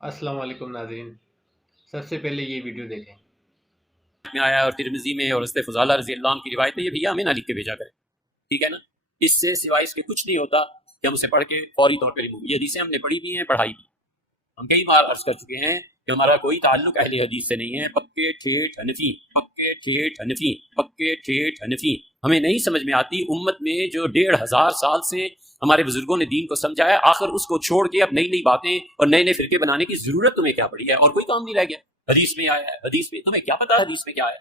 السلام علیکم ناظرین، سب سے پہلے یہ ویڈیو دیکھیں۔ میں آیا اور ترمذی میں اور حضرت فضالہ رضی اللہ عنہ کی روایت ہے، یہ بھیا ہمیں نہ لکھ کے بھیجا کرے، ٹھیک ہے نا۔ اس سے سوائے اس کے کچھ نہیں ہوتا کہ ہم اسے پڑھ کے فوری طور پہ ریموو۔ یہ حدیثیں ہم نے پڑھی بھی ہیں، پڑھائی بھی۔ ہم کئی بار عرض کر چکے ہیں کہ ہمارا کوئی تعلق اہل حدیث سے نہیں ہے، پکے ٹھیٹ حنفی، پکے ٹھیٹ حنفی، پکے ٹھیٹ حنفی۔ ہمیں نہیں سمجھ میں آتی امت میں جو 1500 سال سے ہمارے بزرگوں نے دین کو سمجھا ہے، آخر اس کو چھوڑ کے اب نئی نئی باتیں اور نئے نئے فرقے بنانے کی ضرورت تمہیں کیا پڑی ہے؟ اور کوئی کام نہیں رہ گیا۔ حدیث میں آیا ہے، حدیث میں تمہیں کیا پتا حدیث میں کیا ہے؟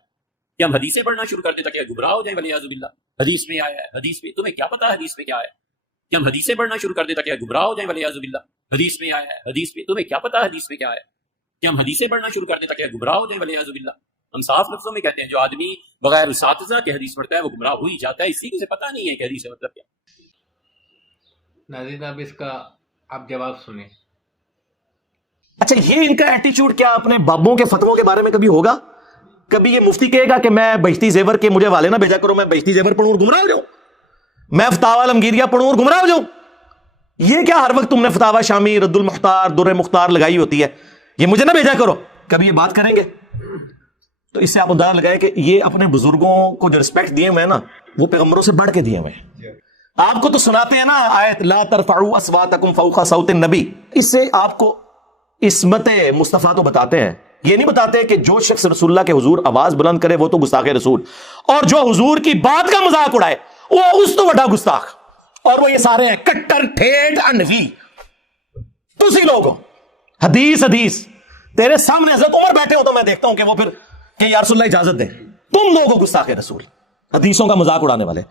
کہ ہم حدیثیں پڑھنا شروع کر دیں تاکہ گمراہ ہو جائیں ولیعذ باللہ۔ حدیث میں آیا ہے، حدیث میں تمہیں کیا پتا حدیث میں کیا ہے؟ کہ ہم حدیثیں پڑھنا شروع کر دیں تاکہ گمراہ ہو جائیں ولیعذ باللہ۔ حدیث میں آیا ہے، حدیث میں تمہیں کیا پتا حدیث میں کیا ہے؟ کہ ہم حدیثیں پڑھنا شروع کر دیں تاکہ گمراہ ہو جائیں ولیعذ باللہ۔ ہم صاف لفظوں میں کہتے ہیں جو آدمی بغیر اساتذہ کے حدیث پڑھتا ہے وہ گمراہ ہو ہی جاتا ہے، اسی کو پتہ نہیں ہے کہ حدیث کا مطلب کیا۔ ناظرین، اب اس کا آپ جواب سنیں۔ اچھا، یہ ان کا ایٹیچیوڈ کیا اپنے بابوں کے فتووں کے بارے میں کبھی ہوگا؟ کبھی یہ مفتی کہے گا کہ میں بہشتی زیور کے مجھے والے نہ بھیجا کرو، میں بہشتی زیور پڑھوں اور گمراہ ہو جاؤں، میں فتاوی عالمگیریہ پڑھوں اور گمراہ ہو جاؤں؟ یہ کیا ہر وقت تم نے فتاوی شامی، رد المختار، در مختار لگائی ہوتی ہے، یہ مجھے نہ بھیجا کرو؟ کبھی یہ بات کریں گے؟ تو اس سے آپ اندازہ لگائیں کہ یہ اپنے بزرگوں کو جو رسپیکٹ دیے ہوئے ہیں نا، وہ پیغمبروں سے بڑھ کے دیے ہوئے ہیں۔ آپ کو تو سناتے ہیں نا آیت لا ترفعوا اصواتکم فوق صوت النبی، اس سے آپ کو عصمت مصطفیٰ تو بتاتے ہیں، یہ نہیں بتاتے کہ جو شخص رسول اللہ کے حضور آواز بلند کرے وہ تو گستاخ رسول، اور جو حضور کی بات کا مذاق اڑائے وہ اس تو بڑا گستاخ، اور وہ یہ سارے ہیں کٹر ٹھیٹ انفی۔ تسی لوگ ہو حدیث تیرے سامنے حضرت عمر بیٹھے ہو تو میں دیکھتا ہوں کہ وہ پھر کہ یا رسول اللہ اجازت دیں، تم لوگ ہو گستاخ رسول، حدیثوں کا مذاق اڑانے والے۔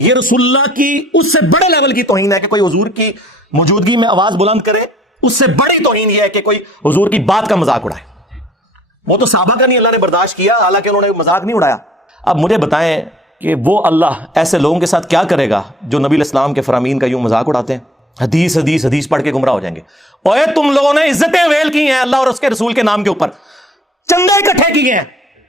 یہ رسول اللہ کی اس سے بڑے لیول کی توہین ہے کہ کوئی حضور کی موجودگی میں آواز بلند کرے، اس سے بڑی توہین یہ ہے کہ کوئی حضور کی بات کا مذاق اڑائے۔ وہ تو صحابہ کا نہیں اللہ نے برداشت کیا، حالانکہ انہوں نے مذاق نہیں اڑایا۔ اب مجھے بتائیں کہ وہ اللہ ایسے لوگوں کے ساتھ کیا کرے گا جو نبی الاسلام کے فرامین کا یوں مذاق اڑاتے ہیں؟ حدیث پڑھ کے گمراہ ہو جائیں گے۔ اوے تم لوگوں نے عزتیں ویل کی ہیں اللہ اور اس کے رسول کے نام کے اوپر، چندے اکٹھے کیے ہیں،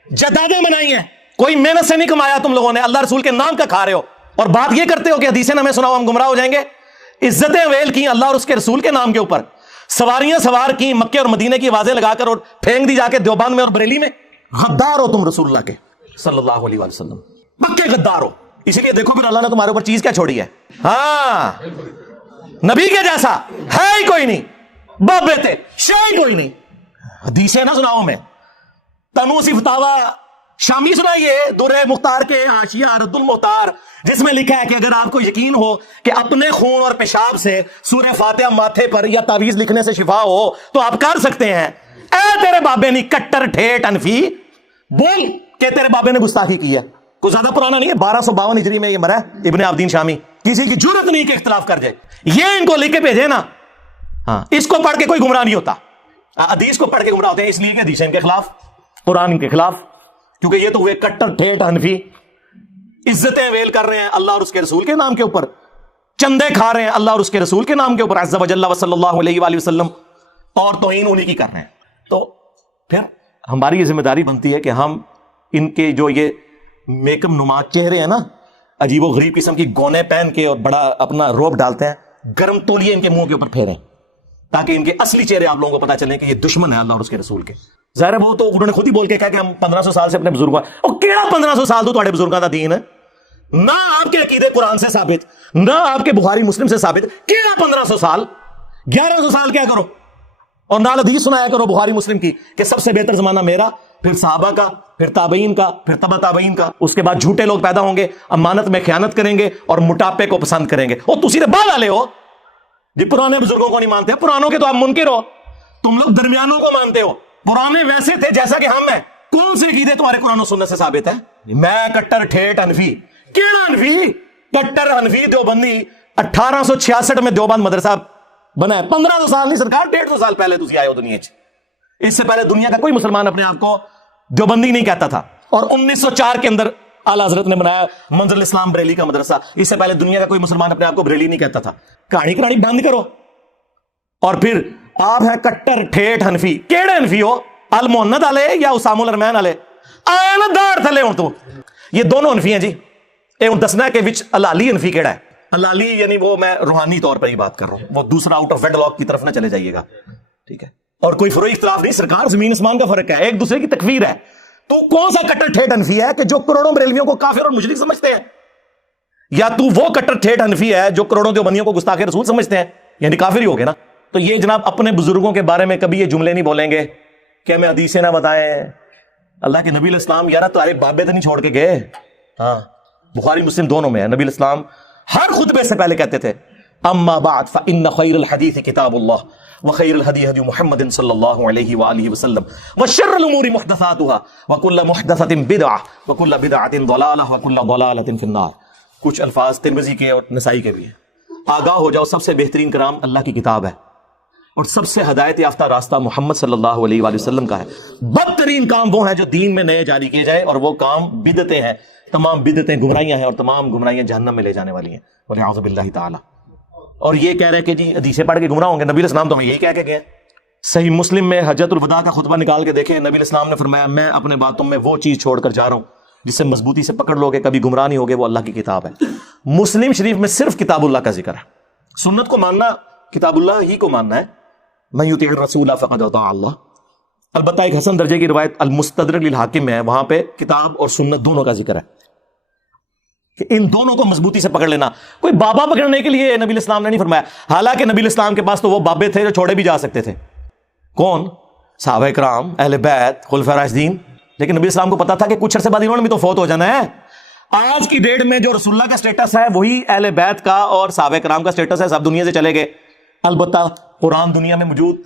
جدادیں منائی ہیں، کوئی محنت سے نہیں کمایا تم لوگوں نے، اللہ رسول کے نام کا کھا رہے ہو، اور بات یہ کرتے ہو کہ حدیثیں ہمیں سناؤ ہم گمراہ ہو جائیں گے۔ عزتیں ویل کی اللہ اور اس کے رسول کے نام کے اوپر، سواریاں سوار کی مکے اور مدینے کی آوازیں لگا کر اور پھینک دی جا کے دیوبند میں اور بریلی میں۔ غدار ہو تم رسول اللہ کے صلی اللہ علیہ وسلم، پکے غدار ہو۔ اسی لیے دیکھو پھر اللہ نے تمہارے اوپر چیز کیا چھوڑی ہے، ہاں نبی کے جیسا ہے ہی کوئی نہیں، باپ بیٹے شاہی کوئی نہیں۔ حدیثیں نہ سناؤ میں، تنوسی فتاوی شامی سنائیے، در مختار کے حاشیہ رد المختار، جس میں لکھا ہے کہ اگر آپ کو یقین ہو کہ اپنے خون اور پیشاب سے سورہ فاتحہ ماتھے پر یا تعویذ لکھنے سے شفا ہو تو آپ کر سکتے ہیں۔ اے تیرے بابے نہیں کٹر ٹھیٹ انفی، بول کہ تیرے بابے نے گستاخی کی ہے۔ کوئی زیادہ پرانا نہیں ہے، 1252 ہجری میں یہ مرا ہے ابن عابدین شامی، کسی کی جرت نہیں کہ اختلاف کر جائے۔ یہ ان کو لکھ کے بھیجے نا، ہاں اس کو پڑھ کے کوئی گمراہ نہیں ہوتا، حدیث کو پڑھ کے گمراہ ہوتے ہیں، اس لیے کہ حدیث ان کے خلاف، قرآن ان کے خلاف، کیونکہ یہ تو ہوئے کٹر ٹھیٹ حنفی، عزتیں ویل کر رہے ہیں اللہ اور اس کے رسول کے نام کے اوپر، چندے کھا رہے ہیں اللہ اور اس کے رسول کے نام کے اوپر عز و جل و صلی اللہ علیہ وآلہ وسلم، اور توہین انہی کی کر رہے ہیں۔ تو پھر ہماری یہ ذمہ داری بنتی ہے کہ ہم ان کے جو یہ میکم نما چہرے ہیں نا، عجیب و غریب قسم کی گونے پہن کے اور بڑا اپنا روب ڈالتے ہیں، گرم تولیے ان کے منہ کے اوپر پھیریں تاکہ ان کے اصلی چہرے آپ لوگوں کو پتہ چلیں کہ یہ دشمن ہے اللہ اور اس کے رسول کے۔ ظاہر ہے وہ تو انہوں نے خود ہی بول کے کہا کہ ہم 1500 سال سے اپنے بزرگوں، اور کیڑا 1500 سال تو تھوڑے بزرگوں کا دین ہے، نہ آپ کے عقیدے قرآن سے ثابت، نہ آپ کے بخاری مسلم سے ثابت، کیڑا 1500 سال، 1100 سال کیا کرو، اور نال حدیث سنایا کرو بخاری مسلم کی کہ سب سے بہتر زمانہ میرا، پھر صحابہ کا، پھر تابعین کا، پھر تبع تابعین کا، اس کے بعد جھوٹے لوگ پیدا ہوں گے، امانت میں خیانت کریں گے اور موٹاپے کو پسند کریں گے۔ اور تسی بعد والے ہو جی پرانے بزرگوں کو نہیں مانتے، پرانوں کے تو آپ منکر ہو، تم لوگ درمیانوں کو مانتے ہو، پرانے ویسے تھے جیسا کہ ہم ہیں۔ کون سے عقیدے تمہارے قرآن و سنت سے ثابت ہے؟ میں کٹر ٹھیٹ انفی، کیڑا انفی؟ کٹر انفی دیوبندی، 1866 میں دیوبند مدرسہ بنا ہے، 1500 سال نہیں سرکار، 150 سال پہلے تسی آئے ہو دنیا چ۔ اس سے پہلے دنیا کا کوئی مسلمان اپنے آپ کو دیوبندی نہیں کہتا تھا، اور 1904 کے اندر اعلیٰ حضرت نے بنایا منظر الاسلام بریلی کا مدرسہ۔ اس سے پہلے دنیا کا کوئی مسلمان اپنے آپ کو بریلی نہیں کہتا تھا۔ کہانی کرانی بند کرو، اور پھر آپ ہیں کٹر ٹھیٹ حنفی۔ کیڑے حنفی ہو؟ المحنت والے یا اسام الارمین والے؟ آیا نا داڑ تھلے ہوں تو یہ دونوں حنفی ہیں جی۔ اے دسنا ہے کہ وچ الہالی حنفی کیڑا ہے؟ الہالی یعنی وہ میں روحانی طور پر ہی بات کر رہا ہوں، وہ دوسرا آؤٹ آف ویڈ لاک کی طرف نہ چلے جائیے گا، ٹھیک ہے؟ اور کوئی فروئی اختلاف نہیں، سرکار زمین آسمان کا فرق ہے، ایک دوسرے کی تکفیر ہے. تو کون سا کٹر ٹھیٹ حنفی ہے کہ جو کروڑوں بریلویوں کو کافر اور مشرک سمجھتے ہیں، یا تو وہ کٹر ٹھیٹ حنفی ہے جو کروڑوں دیوبندیوں کو گستاخ رسول سمجھتے ہیں؟ یعنی کافر ہی ہو گئے نا. تو یہ جناب اپنے بزرگوں کے بارے میں کبھی یہ جملے نہیں بولیں گے کہ ہمیں حدیثیں نہ بتائیں. اللہ کے نبی علیہ السلام یار تمہارے بابے تو نہیں چھوڑ کے گئے. ہاں بخاری مسلم دونوں میں ہے، نبی علیہ السلام ہر خطبے سے پہلے کہتے تھے اما بعد فإن خیر الحدیث کتاب اللہ وخیر الہدی ہدی محمد صلی اللہ علیہ وآلہ وسلم وشر الامور محدثاتها وکل محدثۃ بدعہ وکل بدعۃ ضلالہ وکل ضلالۃ فی النار. کچھ الفاظ ترمذی کے اور نسائی کے بھی ہیں. آگاہ ہو جاؤ، سب سے بہترین کلام اللہ کی کتاب ہے اور سب سے ہدایت یافتہ راستہ محمد صلی اللہ علیہ وآلہ وسلم کا ہے. بدترین کام وہ ہے جو دین میں نئے جاری کیے جائے، اور وہ کام بدعتیں ہیں. تمام بدعتیں گمراہیاں ہیں اور تمام گمراہیاں جہنم میں لے جانے والی ہیں والعیاذ باللہ تعالی. اور یہ کہہ رہے کہ جی حدیثیں پڑھ کے گمراہ ہوں گے. نبی علیہ السلام تو ہمیں یہی کہہ کے گئے. صحیح مسلم میں حجۃ الوداع کا خطبہ نکال کے دیکھیں، نبی علیہ السلام نے فرمایا میں اپنے باتوں میں وہ چیز چھوڑ کر جا رہا ہوں جس سے مضبوطی سے پکڑ لو گے، کبھی گمراہ نہیں ہوگے، وہ اللہ کی کتاب ہے. مسلم شریف میں صرف کتاب اللہ کا ذکر ہے. سنت کو ماننا کتاب اللہ ہی کو ماننا ہے. من یطیع الرسول فقد اطاع اللہ. البتہ ایک حسن درجے کی روایت المستدرک للحاکم میں ہے، وہاں پہ کتاب اور سنت دونوں کا ذکر ہے کہ ان دونوں کو مضبوطی سے پکڑ لینا. کوئی بابا پکڑنے کے لیے نبی علیہ السلام نے نہیں فرمایا. حالانکہ نبی علیہ السلام کے پاس تو وہ بابے تھے جو چھوڑے بھی جا سکتے تھے. کون؟ صحابہ کرام، اہل بیت، خلفاء راشدین. لیکن نبی علیہ السلام کو پتا تھا کہ کچھ عرصے بعد انہوں نے بھی تو فوت ہو جانا ہے. آج کی ڈیٹ میں جو رسول اللہ کا سٹیٹس ہے وہی اہل بیت کا اور صحابہ کرام کا سٹیٹس ہے. سب دنیا سے چلے گئے. البتہ قرآن دنیا میں موجود،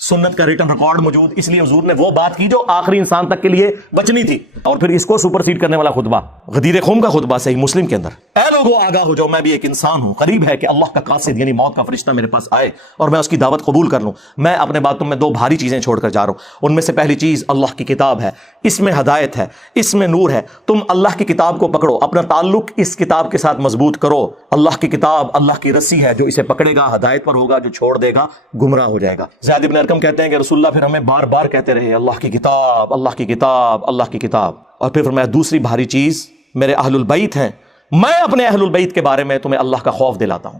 سنت کا ریٹن ریکارڈ موجود، اس لیے حضور نے وہ بات کی جو آخری انسان تک کے لیے بچنی تھی. اور پھر اس کو سپرسیڈ کرنے والا خطبہ غدیر خم کا خطبہ صحیح مسلم کے اندر، اے لوگوں آگاہ ہو جاؤ، میں بھی ایک انسان ہوں، قریب ہے کہ اللہ کا قاصد یعنی موت کا فرشتہ میرے پاس آئے اور میں اس کی دعوت قبول کر لوں. میں اپنے باتوں میں دو بھاری چیزیں چھوڑ کر جا رہا ہوں. ان میں سے پہلی چیز اللہ کی کتاب ہے. اس میں ہدایت ہے، اس میں نور ہے. تم اللہ کی کتاب کو پکڑو، اپنا تعلق اس کتاب کے ساتھ مضبوط کرو. اللہ کی کتاب اللہ کی رسی ہے، جو اسے پکڑے گا ہدایت پر ہوگا، جو چھوڑ دے گا گمراہ ہو جائے گا. زید بن ارقم کہتے ہیں کہ رسول اللہ پھر ہمیں بار بار کہتے رہے اللہ کی کتاب، اللہ کی کتاب، اللہ کی کتاب. اور پھر فرمایا دوسری بھاری چیز میرے اہل البیت ہیں، میں اپنے اہل البیت کے بارے میں تمہیں اللہ کا خوف دلاتا ہوں.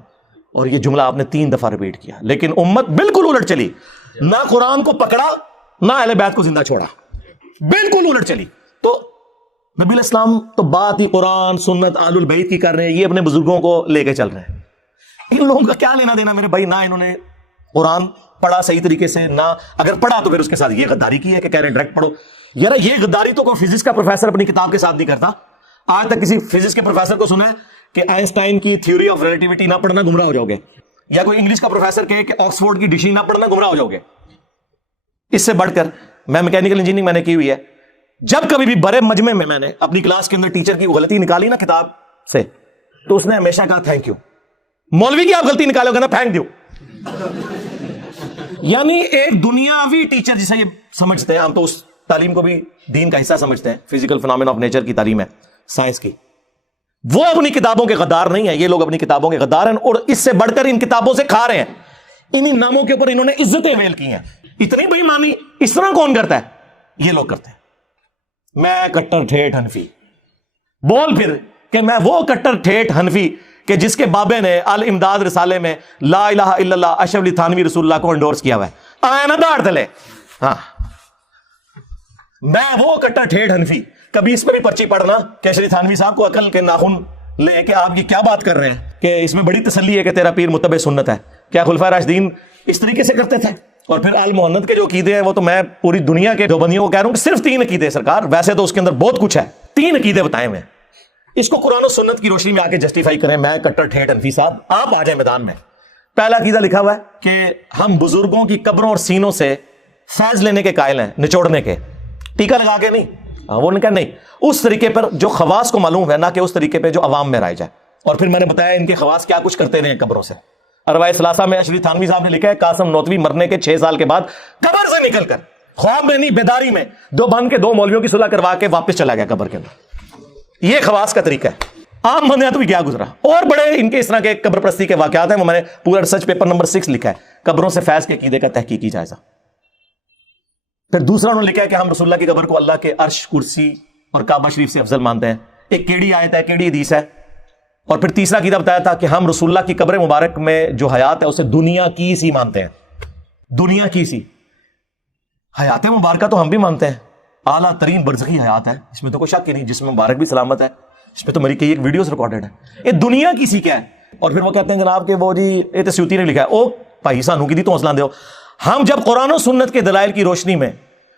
اور یہ جملہ آپ نے 3 دفعہ ریپیٹ کیا. لیکن امت بالکل الٹ چلی، نہ قرآن کو پکڑا نہ اہل بیت کو زندہ چھوڑا، بالکل الٹ چلی. تو نبی علیہ السلام تو بات ہی قرآن سنت اہل البیت کی کر رہے ہیں، یہ اپنے بزرگوں کو لے کے چل رہے ہیں. ان لوگوں کا کیا لینا دینا میرے بھائی؟ نہ انہوں نے قرآن پڑھا صحیح طریقے سے، نہ اگر پڑھا تو پھر اس کے ساتھ یہ غداری کی ہے کہ کہہ رہے ہیں ڈائریکٹ پڑھو. یار یہ غداری تو کوئی فزکس کا پروفیسر اپنی کتاب کے ساتھ نہیں کرتا. آج تک کسی فزکس کے پروفیسر کو سنا ہے کہ آئنسٹائن کی تھیوری آف ریلیٹیوٹی نہ پڑھنا گمراہ ہو جاؤ گے، یا کوئی انگلش کا پروفیسر کہے کہ آکسفورڈ کی ڈکشنری نہ پڑھنا گمراہ ہو جاؤ گے. اس سے بڑھ کر میں میکینیکل انجینئرنگ میں نے کی ہوئی ہے، جب کبھی بھی بڑے مجمع میں میں نے اپنی کلاس کے اندر ٹیچر کی غلطی نکالی نا کتاب سے، تو اس نے ہمیشہ کہا تھینک یو. مولوی کی آپ غلطی نکالو گے نا تھینک یو. یعنی ایک دنیاوی ٹیچر جسے یہ سمجھتے ہیں، ہم تو اس تعلیم کو بھی دین کا حصہ سمجھتے ہیں، فزیکل فنامنا آف نیچر کی تعلیم ہے، سائنس کی. وہ اپنی کتابوں کے غدار نہیں ہے، یہ لوگ اپنی کتابوں کے غدار ہیں، اور اس سے بڑھ کر ان کتابوں سے کھا رہے ہیں. انہی ناموں کے اوپر انہوں نے عزتیں ویل کی ہیں. اتنی بے ایمانی اس طرح کون کرتا ہے؟ یہ لوگ کرتے ہیں. میں کٹر ٹھیٹ حنفی، بول پھر کہ میں وہ کٹر ٹھیٹ حنفی کہ جس کے بابے نے الامداد رسالے میں لا الہ الا اللہ اشرف علی تھانوی رسول اللہ کو انڈورس کیا ہوا ہے. آیا نا داڑ تلے. ہاں میں وہ کٹر ٹھیٹ حنفی. کبھی اس میں بھی پرچی پڑھنا کہ اشرف تھانوی صاحب کو عقل کے ناخن لے کہ آپ یہ کیا بات کر رہے ہیں کہ اس میں بڑی تسلی ہے کہ تیرا پیر متبع سنت ہے. کیا خلفائے راشدین اس طریقے سے کرتے تھے؟ اور پھر آل محمد کے جو عقیدے ہیں وہ تو میں پوری دنیا کے دیوبندیوں کو کہہ رہا ہوں کہ صرف 3 عقیدے سرکار، ویسے تو اس کے اندر بہت کچھ ہے، 3 عقیدے بتائے ہوئے ہیں. اس کو قرآن و سنت کی روشنی میں آ کے جسٹیفائی کریں. میں کٹر ٹھیٹ حنفی صاحب، آپ آ جائیں میدان میں. پہلا عقیدہ لکھا ہوا ہے کہ ہم بزرگوں کی قبروں اور سینوں سے فیض لینے کے قائل ہیں، نچوڑنے کے، ٹیکا لگا کے نہیں. وہ نے کہا نہیں، اس طریقے پر جو خواص کو معلوم ہے، نہ کہ اس طریقے پہ جو عوام میں رائج ہے. اور پھر میں نے بتایا ان کے خواص کیا کچھ کرتے رہے قبروں سے. ارواح ثلاثہ میں اشرف تھانوی صاحب نے لکھا ہے قاسم نوتوی مرنے کے 6 سال کے بعد قبر سے نکل کر، خواب میں نہیں بیداری میں، دیوبند کے 2 مولویوں کی صلح کروا کے واپس چلا گیا قبر کے اندر. یہ خواص کا طریقہ ہے. عام بندے تو بھی کیا گزرا. اور بڑے ان کے اس طرح کے قبر پرستی کے واقعات ہیں، وہ میں نے پورا ریسرچ پیپر نمبر 6 لکھا ہے، قبروں سے فیض کے عقیدے کا تحقیقی جائزہ. پھر دوسرا انہوں نے لکھا ہے کہ ہم رسول اللہ کی قبر کو اللہ کے عرش، کرسی اور کعبہ شریف سے افضل مانتے ہیں. ایک کیڑی آیت ہے، کیڑی حدیث ہے. اور پھر تیسرا عقیدہ بتایا تھا کہ ہم رسول اللہ کی قبر مبارک میں جو حیات ہے اسے دنیا کی سی مانتے ہیں، دنیا کی سی. حیات مبارکہ تو ہم بھی مانتے ہیں، اعلیٰ ترین برزخی حیات ہے، اس میں تو کوئی شک ہی نہیں، جسم مبارک بھی سلامت ہے، اس پہ تو میری کئی ایک ویڈیوز ریکارڈڈ ہے، یہ دنیا کسی کیا ہے۔ اور پھر وہ کہتے ہیں جناب کہ وہ جی یہ تو سیوطی نے لکھا ہے، او بھائی سانو کی دی تو حوصلہ دیو۔ ہم جب قرآن و سنت کے دلائل کی روشنی میں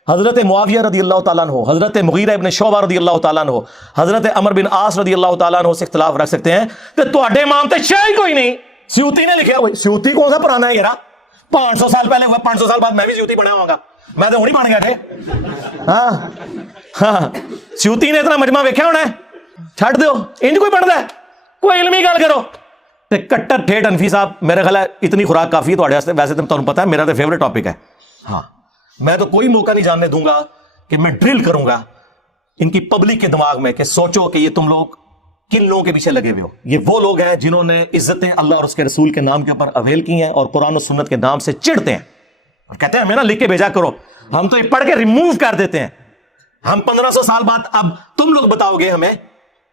حضرت معاویہ رضی اللہ تعالیٰ عنہ، حضرت مغیرہ ابن شعبہ رضی اللہ تعالیٰ عنہ، حضرت عمر بن عاص رضی اللہ تعالیٰ عنہ سے اختلاف رکھ سکتے ہیں تو تواڈے امام تے شے کوئی نہیں، سیوطی نے لکھا ہے۔ سیوطی کون سا پرانا ہے یار، 500 سال پہلے ہوا، 500 سال بعد میں بھی سیوطی بنا ہوں گا، میں تو ہوں نہیں بن گیا تھے۔ ہاں سیوطی نے اتنا مجمع ویکھیا ہونا ہے، چھڈ دیو انج کوئی پڑھدا ہے، کوئی علمی گل کرو۔ تے کٹر ٹھیٹ انفی صاحب میرے خیال ہے اتنی خوراک کافی ہے تواڈے واسطے، ویسے تو تانوں پتہ ہے میرا تو فیوریٹ ٹاپک ہے۔ ہاں میں تو کوئی موقع نہیں جاننے دوں گا کہ میں ڈرل کروں گا ان کی پبلک کے دماغ میں کہ سوچو کہ یہ تم لوگ کن لوگوں کے پیچھے لگے ہوئے ہو۔ یہ وہ لوگ ہیں جنہوں نے عزتیں اللہ اور اس کے رسول کے نام کے اوپر اویل کی ہیں اور قرآن و سنت کے نام سے چڑھتے ہیں اور کہتے ہیں ہمیں نا لکھ کے بھیجا کرو، ہم تو یہ پڑھ کے ریموو کر دیتے ہیں۔ ہم 1500 سال بعد اب تم لوگ بتاؤ گے ہمیں،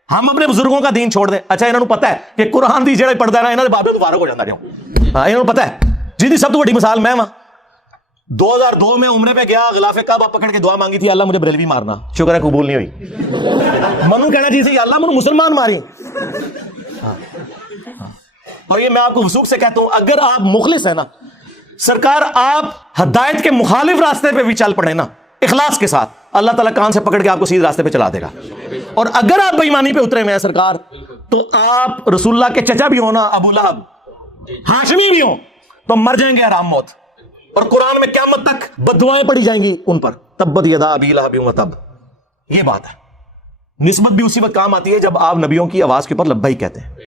ہم اپنے بزرگوں کا دین چھوڑ دیں۔ اچھا انہوں نے پتا ہے کہ قرآن دی جڑے پڑھتا ہے نا انہوں نے بابے تو فارغ ہو جاتا جاؤں۔ ہاں انہوں نے پتا ہے، جی دی سب تو بڑی مثال میں 2002 میں عمرے پہ گیا، غلاف کعبہ پکڑ کے دعا مانگی تھی، اللہ مجھے بریلوی مارنا، شکر ہے قبول نہیں ہوئی۔ منو کہنا چاہیے تھی اللہ منو مسلمان ماری۔ اور یہ میں آپ کو وثوق سے کہتا ہوں اگر آپ مخلص ہیں نا سرکار، آپ ہدایت کے مخالف راستے پہ بھی چل پڑے نا اخلاص کے ساتھ، اللہ تعالیٰ کان سے پکڑ کے آپ کو سیدھے راستے پہ چلا دے گا۔ اور اگر آپ بے ایمانی پہ اترے ہوئے ہیں سرکار، تو آپ رسول اللہ کے چچا بھی ہو نا، ابو لہب ہاشمی بھی ہو، تو مر جائیں گے آرام موت، اور قرآن میں قیامت تک بددعائیں پڑھی جائیں گی ان پر، تبت یدا ابی لہب وتب۔ یہ بات ہے، نسبت بھی اسی وقت کام آتی ہے جب آپ نبیوں کی آواز کے اوپر لبیک کہتے ہیں۔